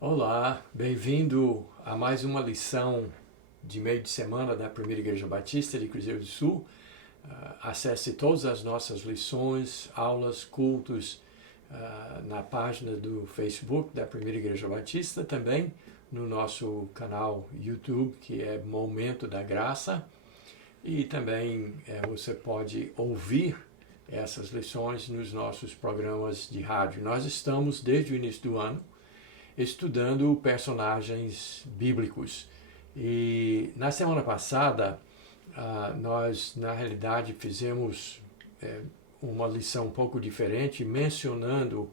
Olá, bem-vindo a mais uma lição de meio de semana da Primeira Igreja Batista de Cruzeiro do Sul. Acesse todas as nossas lições, aulas, cultos na página do Facebook da Primeira Igreja Batista, também no nosso canal YouTube, que é Momento da Graça, e também você pode ouvir essas lições nos nossos programas de rádio. Nós estamos, desde o início do ano, estudando personagens bíblicos. E na semana passada, nós, na realidade, fizemos uma lição um pouco diferente, mencionando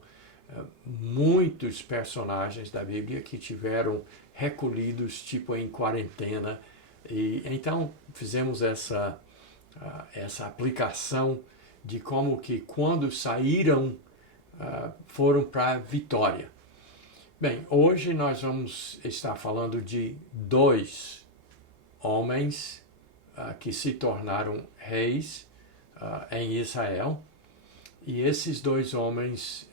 muitos personagens da Bíblia que tiveram recolhidos, tipo em quarentena. E então, fizemos essa aplicação de como que, quando saíram, foram para a vitória. Bem, hoje nós vamos estar falando de dois homens que se tornaram reis em Israel. E esses dois homens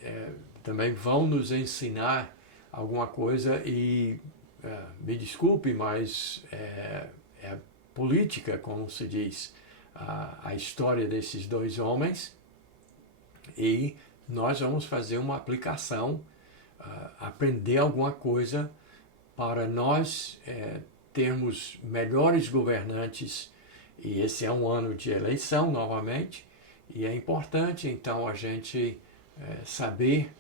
também vão nos ensinar alguma coisa e, me desculpe, mas é política, como se diz, a história desses dois homens. E nós vamos fazer uma aplicação, aprender alguma coisa para nós termos melhores governantes. E esse é um ano de eleição novamente, e é importante então a gente saber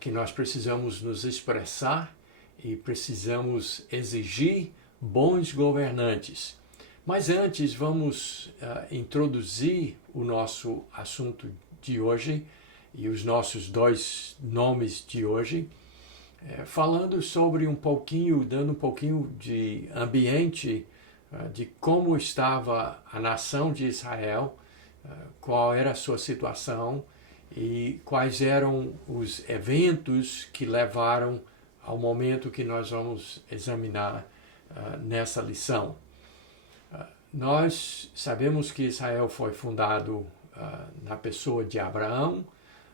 que nós precisamos nos expressar e precisamos exigir bons governantes. Mas antes vamos introduzir o nosso assunto de hoje e os nossos dois nomes de hoje, falando sobre dando um pouquinho de ambiente de como estava a nação de Israel, qual era a sua situação e quais eram os eventos que levaram ao momento que nós vamos examinar nessa lição. Nós sabemos que Israel foi fundado na pessoa de Abraão.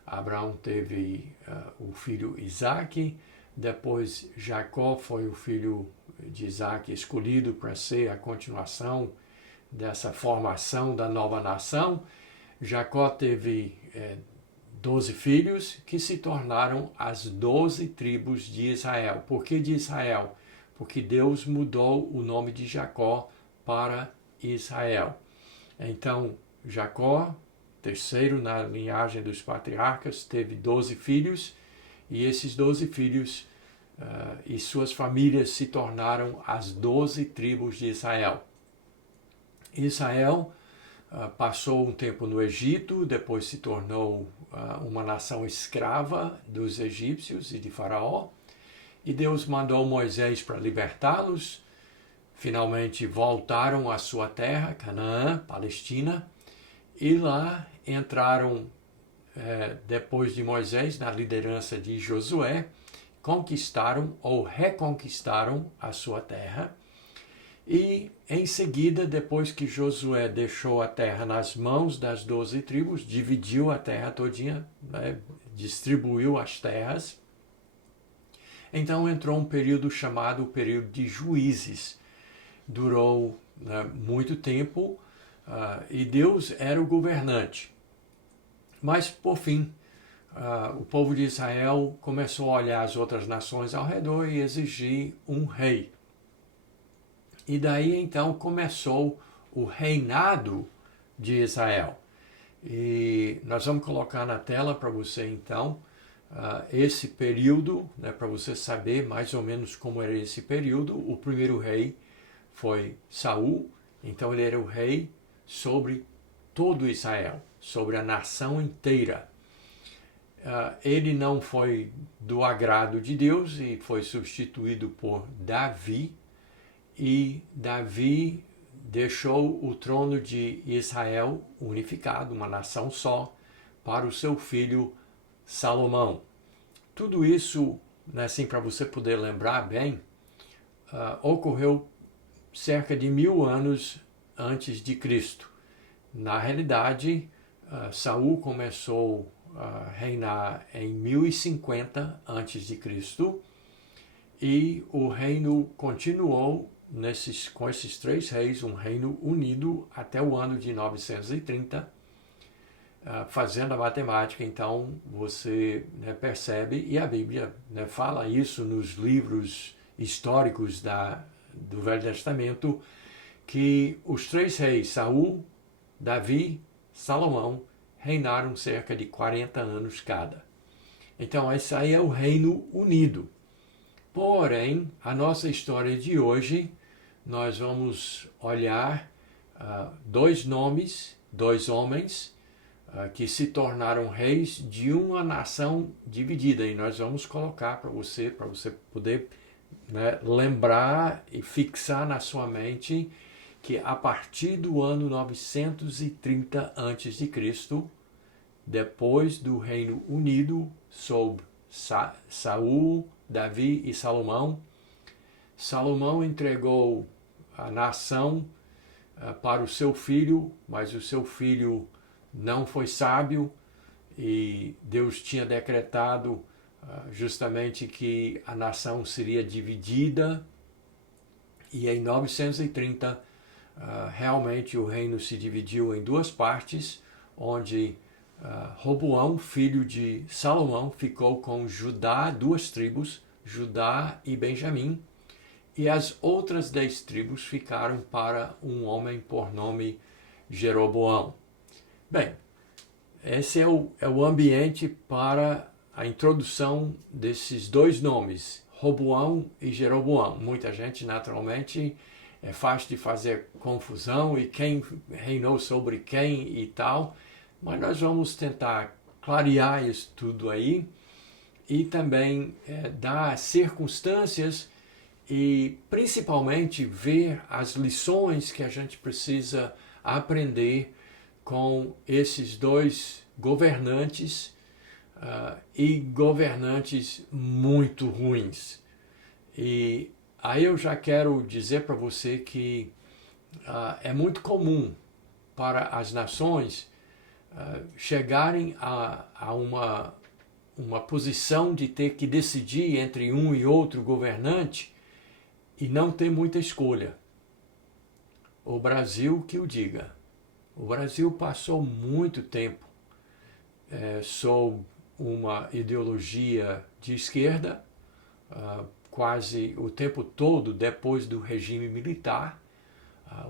Abraão teve o filho Isaque, depois Jacó foi o filho de Isaque escolhido para ser a continuação dessa formação da nova nação. Jacó teve 12 filhos que se tornaram as 12 tribos de Israel. Por que de Israel? Porque Deus mudou o nome de Jacó para Israel. Então, Jacó, terceiro na linhagem dos patriarcas, teve 12 filhos, e esses 12 filhos e suas famílias se tornaram as 12 tribos de Israel. Israel passou um tempo no Egito, depois se tornou uma nação escrava dos egípcios e de Faraó, e Deus mandou Moisés para libertá-los. Finalmente voltaram à sua terra, Canaã, Palestina, e lá entraram, depois de Moisés, na liderança de Josué, conquistaram ou reconquistaram a sua terra. E em seguida, depois que Josué deixou a terra nas mãos das 12 tribos, dividiu a terra todinha, distribuiu as terras, então entrou um período chamado período de juízes. Durou muito tempo e Deus era o governante. Mas, por fim, o povo de Israel começou a olhar as outras nações ao redor e exigir um rei. E daí, então, começou o reinado de Israel. E nós vamos colocar na tela para você, então, esse período, para você saber mais ou menos como era esse período. O primeiro rei foi Saul, então ele era o rei sobre todo Israel, sobre a nação inteira. Ele não foi do agrado de Deus e foi substituído por Davi, e Davi deixou o trono de Israel unificado, uma nação só, para o seu filho Salomão. Tudo isso, assim, para você poder lembrar bem, ocorreu cerca de 1000 anos antes de Cristo. Na realidade, Saul começou a reinar em 1050 antes de Cristo e o reino continuou com esses 3 reis, um reino unido até o ano de 930. Fazendo a matemática, então, você percebe, e a Bíblia fala isso nos livros históricos do Velho Testamento, que os 3 reis, Saul, Davi, Salomão, reinaram cerca de 40 anos cada. Então, esse aí é o Reino Unido. Porém, a nossa história de hoje, nós vamos olhar 2 nomes, 2 homens, que se tornaram reis de uma nação dividida. E nós vamos colocar para você poder lembrar e fixar na sua mente que a partir do ano 930 a.C., depois do Reino Unido, sob Saul, Davi e Salomão, Salomão entregou a nação para o seu filho, mas o seu filho não foi sábio e Deus tinha decretado justamente que a nação seria dividida, e em 930 realmente o reino se dividiu em 2 partes, onde Roboão, filho de Salomão, ficou com Judá, 2 tribos, Judá e Benjamim, e as outras 10 tribos ficaram para um homem por nome Jeroboão. Bem, esse é o ambiente para a introdução desses 2 nomes, Roboão e Jeroboão. Muita gente, naturalmente, é fácil de fazer confusão e quem reinou sobre quem e tal, mas nós vamos tentar clarear isso tudo aí e também dar circunstâncias e principalmente ver as lições que a gente precisa aprender com esses 2 governantes e governantes muito ruins. E aí eu já quero dizer para você que é muito comum para as nações chegarem a uma posição de ter que decidir entre um e outro governante e não ter muita escolha. O Brasil que o diga. O Brasil passou muito tempo sob uma ideologia de esquerda, quase o tempo todo depois do regime militar.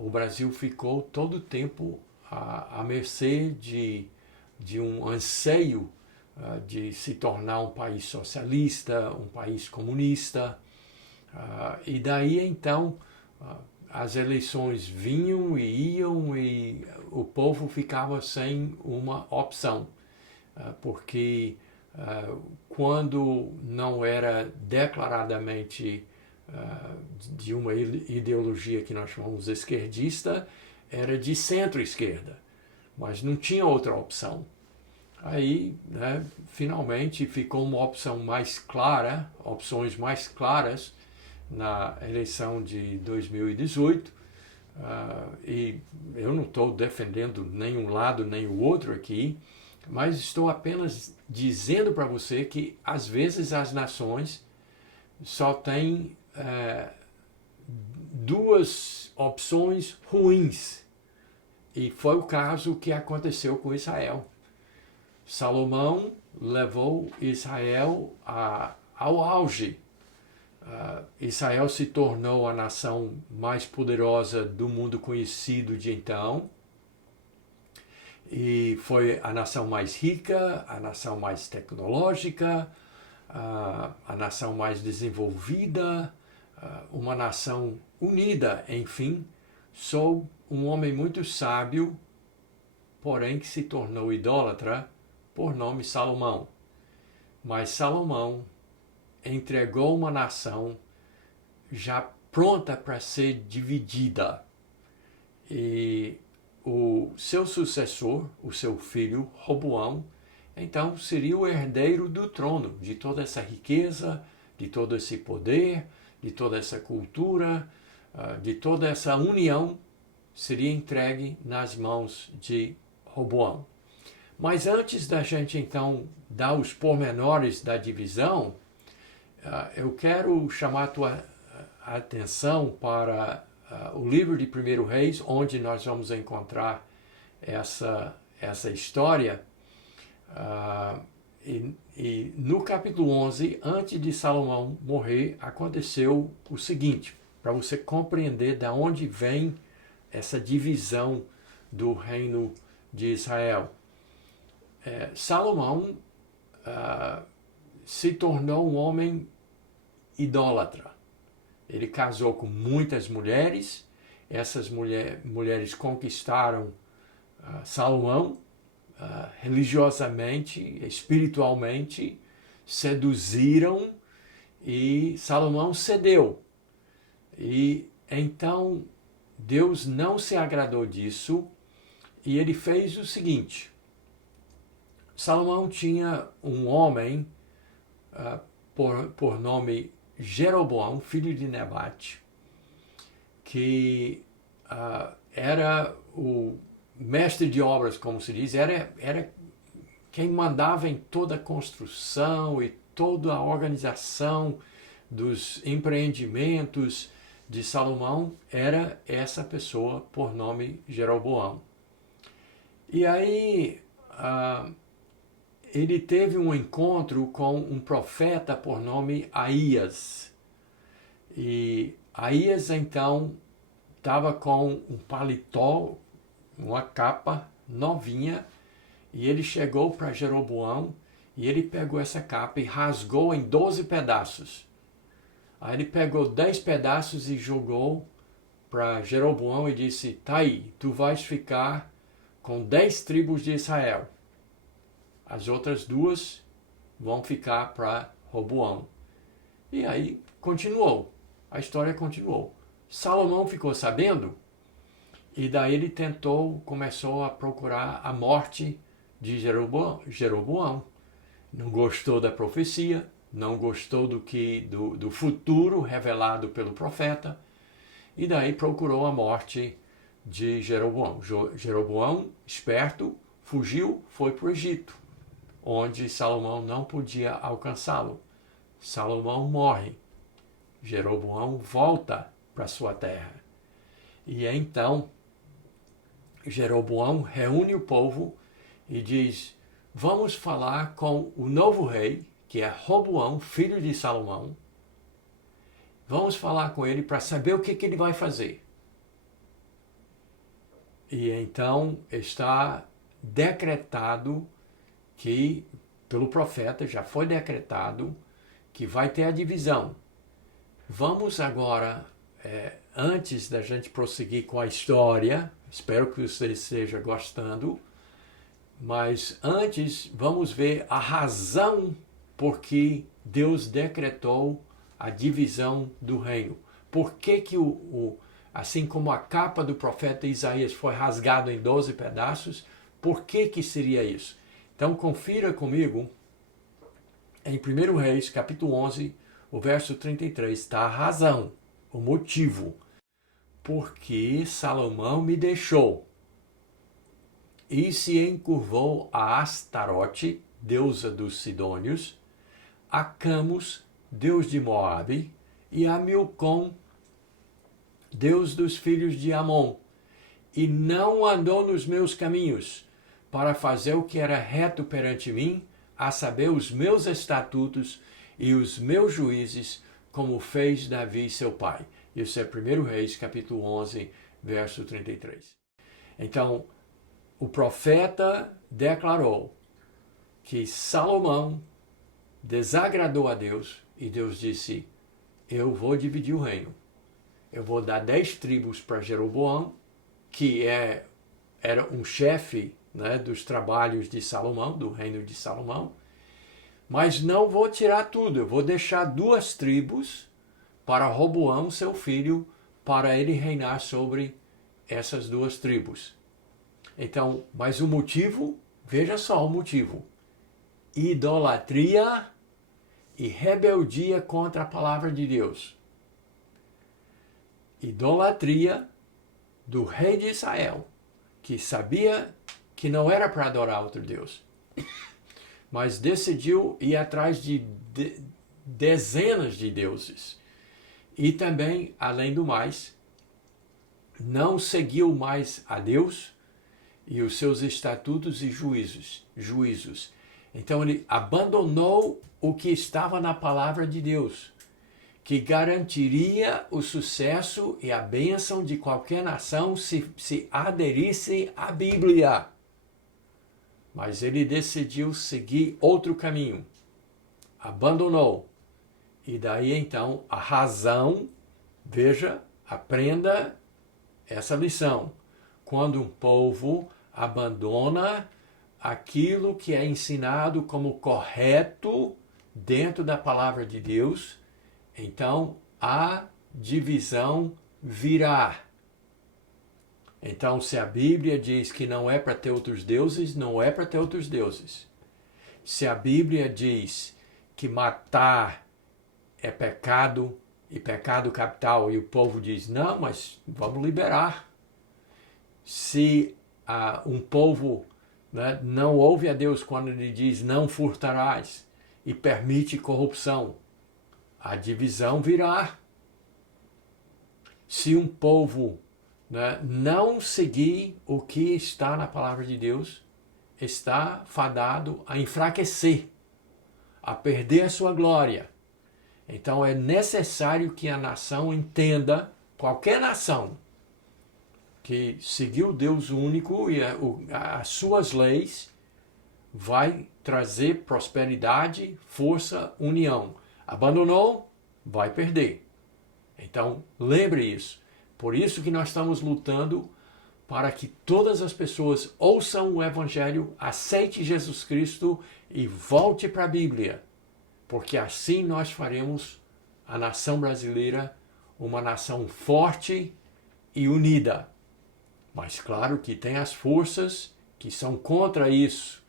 O Brasil ficou todo o tempo à mercê de um anseio de se tornar um país socialista, um país comunista. E daí então as eleições vinham e iam e o povo ficava sem uma opção, porque quando não era declaradamente de uma ideologia que nós chamamos esquerdista, era de centro-esquerda, mas não tinha outra opção. Aí, finalmente ficou uma opção mais clara, opções mais claras na eleição de 2018, e eu não estou defendendo nenhum lado nem o outro aqui, mas estou apenas dizendo para você que às vezes as nações só têm 2 opções ruins, e foi o caso que aconteceu com Israel. Salomão levou Israel ao auge. Israel se tornou a nação mais poderosa do mundo conhecido de então, e foi a nação mais rica, a nação mais tecnológica, a nação mais desenvolvida, uma nação unida, enfim, sob um homem muito sábio, porém que se tornou idólatra, por nome Salomão. Mas Salomão entregou uma nação já pronta para ser dividida. E o seu sucessor, o seu filho Roboão, então seria o herdeiro do trono, de toda essa riqueza, de todo esse poder, de toda essa cultura, de toda essa união seria entregue nas mãos de Roboão. Mas antes da gente então dar os pormenores da divisão, eu quero chamar a tua atenção para o livro de 1 Reis, onde nós vamos encontrar essa história. E no capítulo 11, antes de Salomão morrer, aconteceu o seguinte, para você compreender de onde vem essa divisão do reino de Israel. Salomão se tornou um homem idólatra. Ele casou com muitas mulheres, essas mulheres conquistaram Salomão religiosamente, espiritualmente, seduziram e Salomão cedeu. E então Deus não se agradou disso e ele fez o seguinte. Salomão tinha um homem por nome Jeroboão, filho de Nebate, que era o mestre de obras, como se diz, era quem mandava em toda a construção e toda a organização dos empreendimentos de Salomão, era essa pessoa por nome Jeroboão. E aí ele teve um encontro com um profeta por nome Aías. E Aías então estava com um paletó, uma capa novinha, e ele chegou para Jeroboão e ele pegou essa capa e rasgou em 12 pedaços. Aí ele pegou 10 pedaços e jogou para Jeroboão e disse: tá aí, tu vais ficar com 10 tribos de Israel. As outras 2 vão ficar para Roboão. E aí continuou, a história continuou. Salomão ficou sabendo e daí ele começou a procurar a morte de Jeroboão. Não gostou da profecia, não gostou do futuro revelado pelo profeta, e daí procurou a morte de Jeroboão. Jeroboão, esperto, fugiu, foi para o Egito, onde Salomão não podia alcançá-lo. Salomão morre. Jeroboão volta para sua terra. E então Jeroboão reúne o povo e diz: vamos falar com o novo rei, que é Roboão, filho de Salomão. Vamos falar com ele para saber o que ele vai fazer. E então está decretado que, pelo profeta, já foi decretado que vai ter a divisão. Vamos agora, antes da gente prosseguir com a história, espero que você esteja gostando, mas antes vamos ver a razão por que Deus decretou a divisão do reino. Por que assim como a capa do profeta Isaías foi rasgada em 12 pedaços, por que seria isso? Então confira comigo em 1 Reis, capítulo 11, o verso 33, está a razão, o motivo. Porque Salomão me deixou e se encurvou a Astarote, deusa dos Sidônios, a Camus, deus de Moabe, e a Milcom, deus dos filhos de Amon, e não andou nos meus caminhos, para fazer o que era reto perante mim, a saber, os meus estatutos e os meus juízes, como fez Davi seu pai. Isso é 1 Reis, capítulo 11, verso 33. Então, o profeta declarou que Salomão desagradou a Deus e Deus disse: eu vou dividir o reino. Eu vou dar 10 tribos para Jeroboão, que era um chefe, né, dos trabalhos de Salomão, do reino de Salomão, mas não vou tirar tudo, eu vou deixar 2 tribos para Roboão, seu filho, para ele reinar sobre essas 2 tribos. Então, mas o motivo, veja só o motivo: idolatria e rebeldia contra a palavra de Deus. idolatria do rei de Israel, que sabia que não era para adorar outro Deus, mas decidiu ir atrás de dezenas de deuses. E também, além do mais, não seguiu mais a Deus e os seus estatutos e juízos. Então ele abandonou o que estava na palavra de Deus, que garantiria o sucesso e a bênção de qualquer nação se aderisse à Bíblia. Mas ele decidiu seguir outro caminho. Abandonou. E daí então a razão, veja, aprenda essa lição. Quando um povo abandona aquilo que é ensinado como correto dentro da palavra de Deus, então a divisão virá. Então, se a Bíblia diz que não é para ter outros deuses, não é para ter outros deuses. Se a Bíblia diz que matar é pecado e pecado capital, e o povo diz, não, mas vamos liberar. Se um povo, né, não ouve a Deus quando ele diz não furtarás e permite corrupção, a divisão virá. Se um povo, né, não seguir o que está na palavra de Deus, está fadado a enfraquecer, a perder a sua glória. Então é necessário que a nação entenda, qualquer nação, que seguir o Deus único e as suas leis vai trazer prosperidade, força, união. Abandonou, vai perder. Então, lembre isso. Por isso que nós estamos lutando para que todas as pessoas ouçam o Evangelho, aceitem Jesus Cristo e volte para a Bíblia. Porque assim nós faremos a nação brasileira uma nação forte e unida. Mas claro que tem as forças que são contra isso.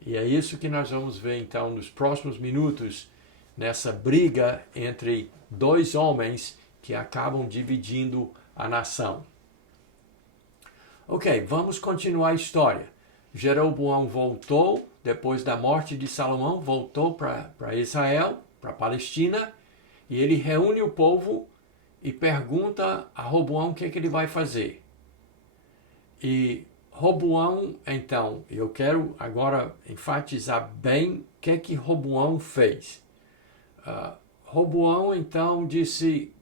E é isso que nós vamos ver então nos próximos minutos, nessa briga entre dois homens que acabam dividindo a nação. Ok, vamos continuar a história. Jeroboão voltou, depois da morte de Salomão, voltou para Israel, para a Palestina, e ele reúne o povo e pergunta a Roboão o que ele vai fazer. E Roboão, então, eu quero agora enfatizar bem o que Roboão fez. Roboão, então, disse,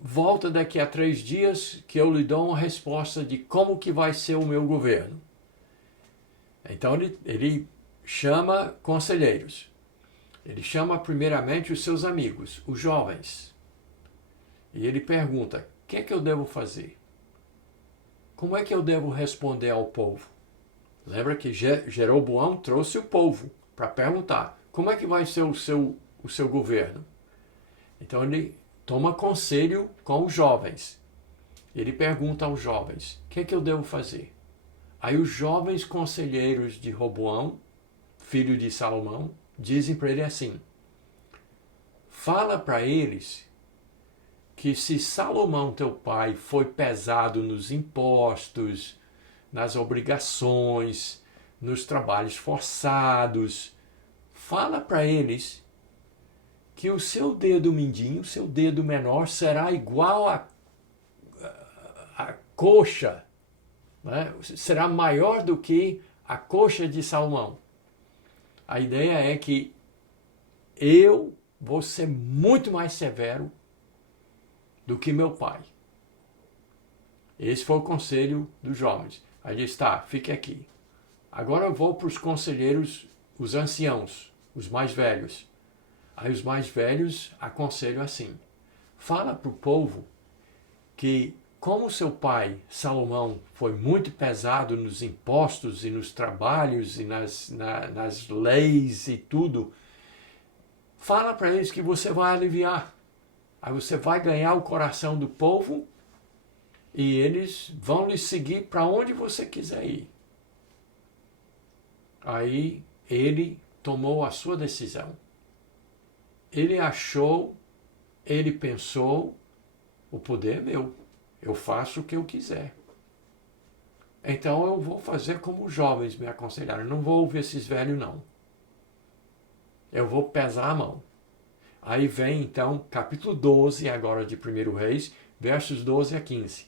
volta daqui a 3 dias que eu lhe dou uma resposta de como que vai ser o meu governo. Então, ele chama conselheiros. Ele chama primeiramente os seus amigos, os jovens. E ele pergunta, o que é que eu devo fazer? Como é que eu devo responder ao povo? Lembra que Jeroboão trouxe o povo para perguntar, como é que vai ser o seu governo? Então ele toma conselho com os jovens. Ele pergunta aos jovens, o que é que eu devo fazer? Aí os jovens conselheiros de Roboão, filho de Salomão, dizem para ele assim, fala para eles que se Salomão, teu pai, foi pesado nos impostos, nas obrigações, nos trabalhos forçados, fala para eles que o seu dedo mindinho, o seu dedo menor, será igual a coxa, né? Será maior do que a coxa de Salomão. A ideia é que eu vou ser muito mais severo do que meu pai. Esse foi o conselho dos jovens. Aí ele disse, tá, fique aqui. Agora eu vou para os conselheiros, os anciãos, os mais velhos. Aí os mais velhos aconselham assim, fala para o povo que como seu pai, Salomão, foi muito pesado nos impostos e nos trabalhos e nas leis e tudo, fala para eles que você vai aliviar. Aí você vai ganhar o coração do povo e eles vão lhe seguir para onde você quiser ir. Aí ele tomou a sua decisão. Ele achou, ele pensou O poder é meu. Eu faço o que eu quiser. Então eu vou fazer como os jovens me aconselharam. Não vou ouvir esses velhos, não. Eu vou pesar a mão. Aí vem, então, capítulo 12, agora de 1 Reis, versos 12 a 15.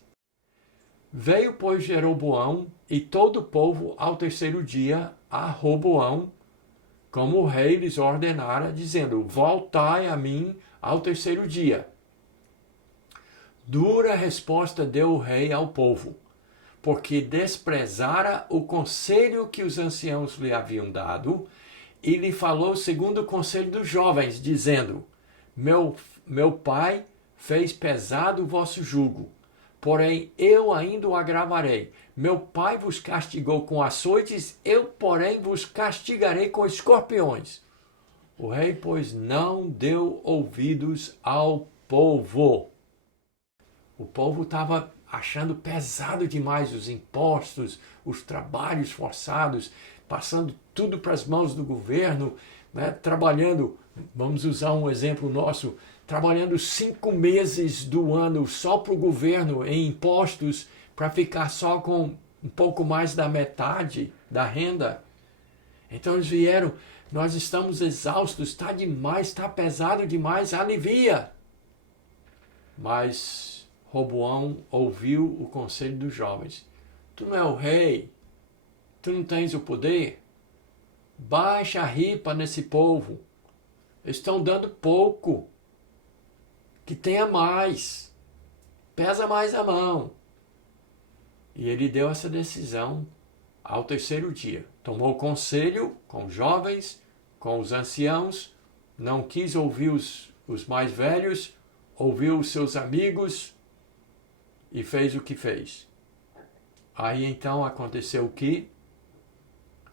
Veio, pois, Jeroboão e todo o povo ao terceiro dia a Roboão, como o rei lhes ordenara, dizendo: voltai a mim ao terceiro dia. Dura resposta deu o rei ao povo, porque desprezara o conselho que os anciãos lhe haviam dado, e lhe falou segundo o conselho dos jovens, dizendo: meu pai fez pesado o vosso jugo, porém eu ainda o agravarei. Meu pai vos castigou com açoites, eu, porém, vos castigarei com escorpiões. O rei, pois, não deu ouvidos ao povo. O povo estava achando pesado demais os impostos, os trabalhos forçados, passando tudo para as mãos do governo, né? Trabalhando, vamos usar um exemplo nosso, trabalhando 5 meses do ano só para o governo em impostos, para ficar só com um pouco mais da metade da renda. Então eles vieram: nós estamos exaustos, está demais, está pesado demais, alivia. Mas Roboão ouviu o conselho dos jovens. Tu não é o rei, tu não tens o poder? Baixa a ripa nesse povo. Estão dando pouco. Que tenha mais. Pesa mais a mão. E ele deu essa decisão ao terceiro dia. Tomou conselho com os jovens, com os anciãos, não quis ouvir os mais velhos, ouviu os seus amigos e fez o que fez. Aí então aconteceu o que?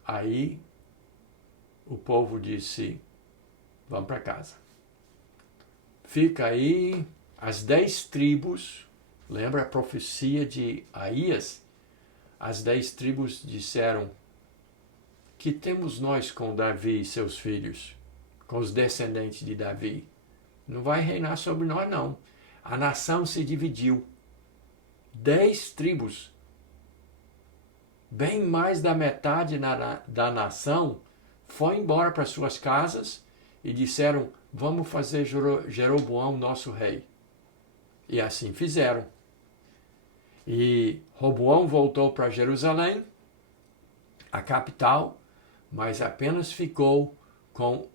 Aí o povo disse: vamos para casa. Fica aí as 10 tribos, lembra a profecia de Aías? As 10 tribos disseram: que temos nós com Davi e seus filhos, com os descendentes de Davi? Não vai reinar sobre nós, não. A nação se dividiu. 10 tribos. Bem mais da metade da nação foi embora para suas casas e disseram: vamos fazer Jeroboão nosso rei. E assim fizeram. E Roboão voltou para Jerusalém, a capital, mas apenas ficou com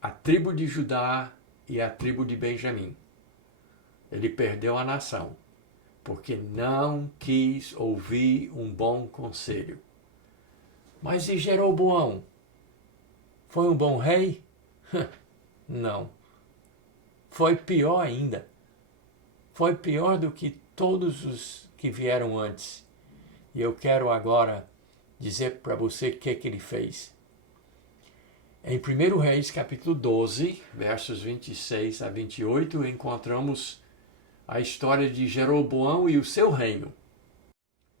a tribo de Judá e a tribo de Benjamim. Ele perdeu a nação, porque não quis ouvir um bom conselho. Mas e Jeroboão? Foi um bom rei? Não. Foi pior ainda. Foi pior do que todos os que vieram antes. E eu quero agora dizer para você o que ele fez. Em 1 Reis, capítulo 12, versos 26 a 28, encontramos a história de Jeroboão e o seu reino.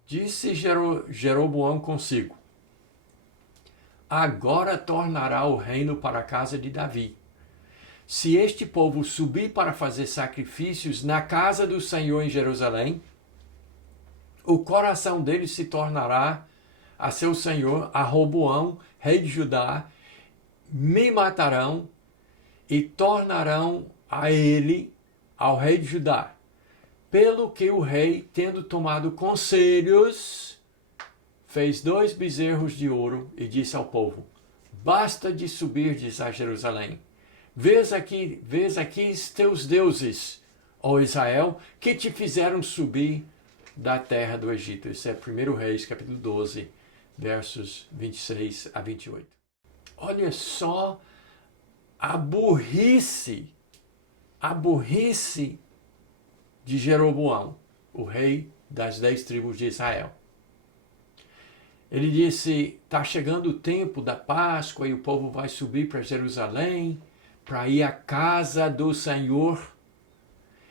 Disse Jeroboão consigo: agora tornará o reino para a casa de Davi. Se este povo subir para fazer sacrifícios na casa do Senhor em Jerusalém, o coração deles se tornará a seu senhor, a Roboão, rei de Judá, me matarão e tornarão a ele, ao rei de Judá. Pelo que o rei, tendo tomado conselhos, fez 2 bezerros de ouro e disse ao povo: basta de subirdes a Jerusalém. Vês aqui teus deuses, ó Israel, que te fizeram subir da terra do Egito. Isso é 1 Reis, capítulo 12, versos 26 a 28. Olha só a burrice de Jeroboão, o rei das 10 tribos de Israel. Ele disse: está chegando o tempo da Páscoa e o povo vai subir para Jerusalém, para ir à casa do Senhor.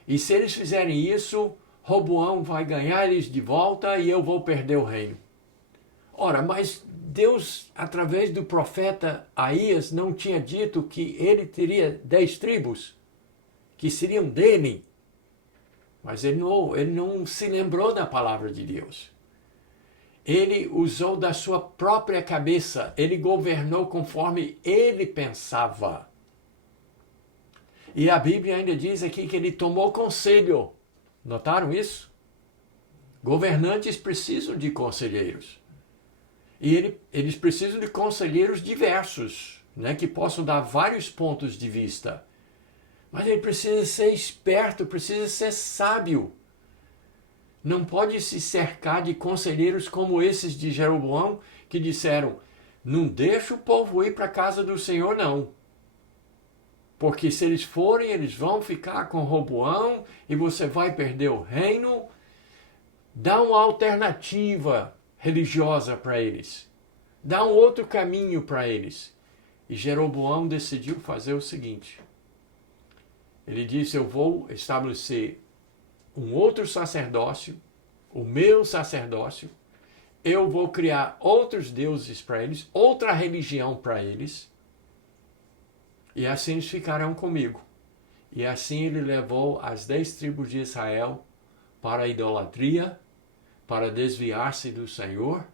E se eles fizerem isso, Roboão vai ganhar eles de volta e eu vou perder o reino. Ora, mas Deus, através do profeta Aías, não tinha dito que ele teria 10 tribos, que seriam dele. Mas ele não se lembrou da palavra de Deus. Ele usou da sua própria cabeça. Ele governou conforme ele pensava. E a Bíblia ainda diz aqui que ele tomou conselho. Notaram isso? Governantes precisam de conselheiros. E eles precisam de conselheiros diversos, né, que possam dar vários pontos de vista. Mas ele precisa ser esperto, precisa ser sábio. Não pode se cercar de conselheiros como esses de Jeroboão, que disseram, não deixa o povo ir para a casa do Senhor, não. Porque se eles forem, eles vão ficar com Roboão e você vai perder o reino. Dá uma alternativa religiosa para eles. Dá um outro caminho para eles. E Jeroboão decidiu fazer o seguinte. Ele disse, eu vou estabelecer um outro sacerdócio, o meu sacerdócio. Eu vou criar outros deuses para eles, outra religião para eles. E assim eles ficarão comigo. E assim ele levou as 10 tribos de Israel para a idolatria, para desviar-se do Senhor,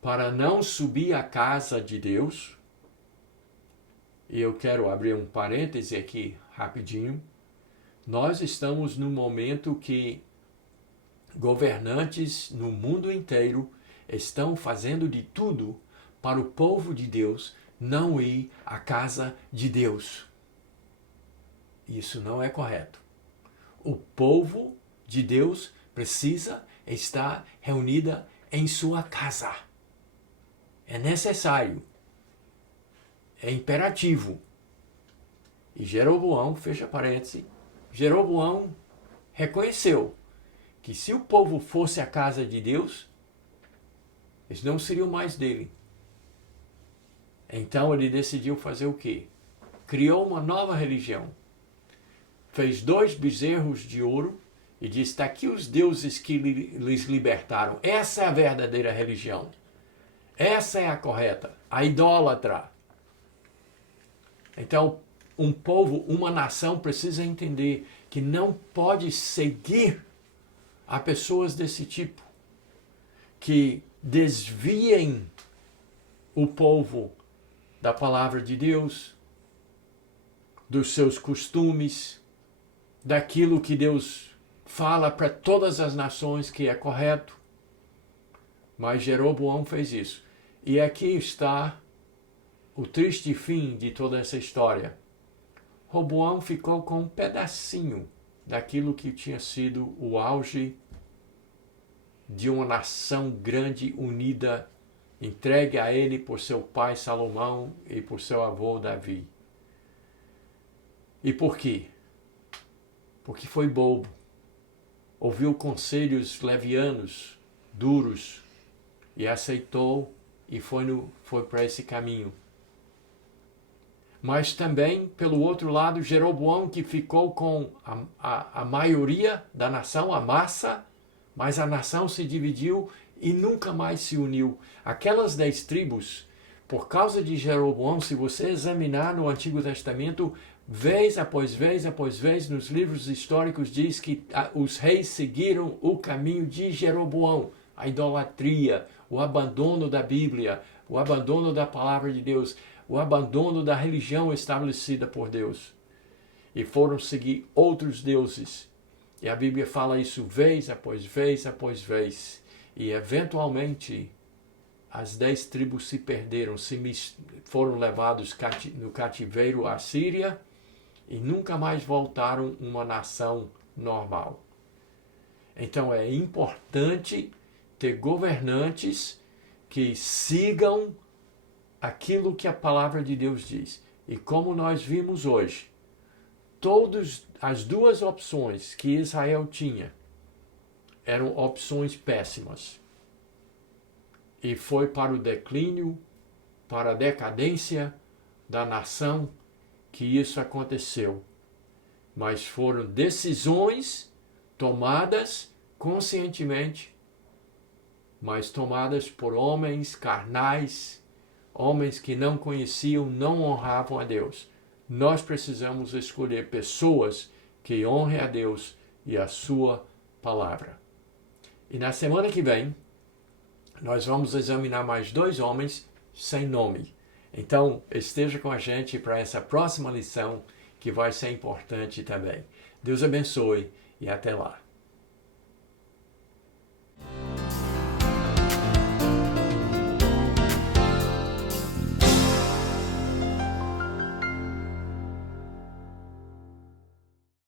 para não subir à casa de Deus. E eu quero abrir um parêntese aqui rapidinho. Nós estamos num momento que governantes no mundo inteiro estão fazendo de tudo para o povo de Deus não ir à casa de Deus. Isso não é correto. O povo de Deus precisa estar reunida em sua casa. É necessário. É imperativo. E Jeroboão, fecha parênteses, Jeroboão reconheceu que se o povo fosse à casa de Deus, eles não seriam mais dele. Então ele decidiu fazer o quê? Criou uma nova religião. Fez 2 bezerros de ouro e disse, está aqui os deuses que lhes libertaram. Essa é a verdadeira religião. Essa é a correta, a idólatra. Então, um povo, uma nação precisa entender que não pode seguir a pessoas desse tipo, que desviem o povo da palavra de Deus, dos seus costumes, daquilo que Deus fala para todas as nações que é correto. Mas Jeroboão fez isso. E aqui está o triste fim de toda essa história. Roboão ficou com um pedacinho daquilo que tinha sido o auge de uma nação grande, unida, entregue a ele por seu pai Salomão e por seu avô Davi. E por quê? Porque foi bobo. Ouviu conselhos levianos, duros, e aceitou e foi para esse caminho. Mas também, pelo outro lado, Jeroboão, que ficou com a maioria da nação, a massa, mas a nação se dividiu e nunca mais se uniu. Aquelas 10 tribos, por causa de Jeroboão, se você examinar no Antigo Testamento, vez após vez, nos livros históricos diz que os reis seguiram o caminho de Jeroboão, a idolatria, o abandono da Bíblia, o abandono da palavra de Deus, o abandono da religião estabelecida por Deus. E foram seguir outros deuses. E a Bíblia fala isso vez após vez. E eventualmente as 10 tribos se perderam, foram levados no cativeiro à Síria e nunca mais voltaram uma nação normal. Então é importante ter governantes que sigam aquilo que a palavra de Deus diz. E como nós vimos hoje, todas as 2 opções que Israel tinha eram opções péssimas. E foi para o declínio, para a decadência da nação que isso aconteceu. Mas foram decisões tomadas conscientemente, mas tomadas por homens carnais, homens que não conheciam, não honravam a Deus. Nós precisamos escolher pessoas que honrem a Deus e a sua palavra. E na semana que vem, nós vamos examinar mais 2 homens sem nome. Então, esteja com a gente para essa próxima lição, que vai ser importante também. Deus abençoe e até lá.